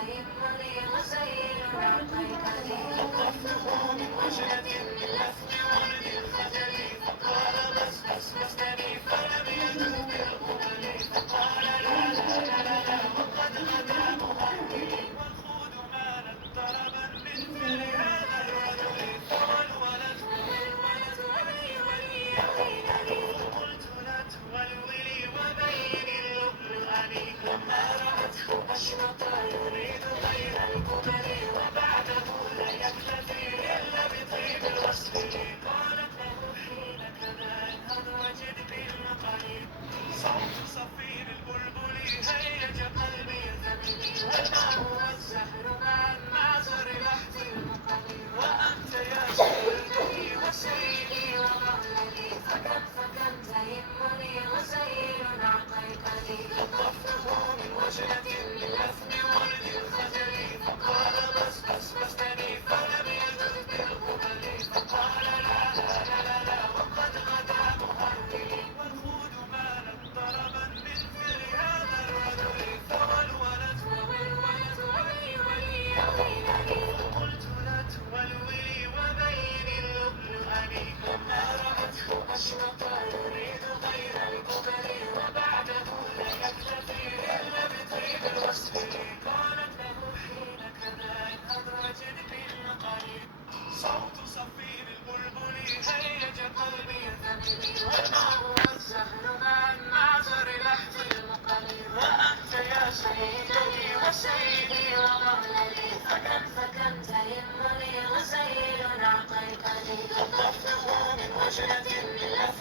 تيمني غسيل عقيقتي. لطفته من وجنة من لفن ورد الخجل، فقال بس بستني فلم يجد بالقبل، فقال لا لا لا لا لا وقد غدا مهرولي. والخود مالا طربا من فر هذا الرجل، فولولت ولي ولي يقينني. فقلت لا تولولي وبين اللؤلؤني. لما رأته أشرطا يريد غير القبل، وبعده لا يكتفي إلا بطيب الوصف. قالت له حين كذا انهض وجد بالنقل، صوت صفير البلبل هيج قلبي ثمني. والماء والزهر مع الناظر لحظ المقل، وأنت يا سيدي وسيدي ومهللي، فكم تيمني غسيل عقيقتي. لطفته من وجنة من لفن ورد الخجل، فقال بس بستني فلم يجد بالقبل، فقال لا لا لا لا لا وقد غدا مهرولي. والخود مالا طربا من فر هذا الرجل، فولولت ولي يقينني. فقلت لا تولولي وبين اللؤلؤني. لما رأته أشرطا يريد غير القبل، وبعده لا يكتفي إلا بطيب الوصف. قالت له حين كذا انهض وجد بالنقل، صوت صفير البلبل هيج قلبي ثمني. والماء والزهر مع الناظر لحظ المقل، وأنت يا سيدي وسيدي ومهللي، فكم تيمني غسيل عقيقتي. لطفته من وجنة من لفن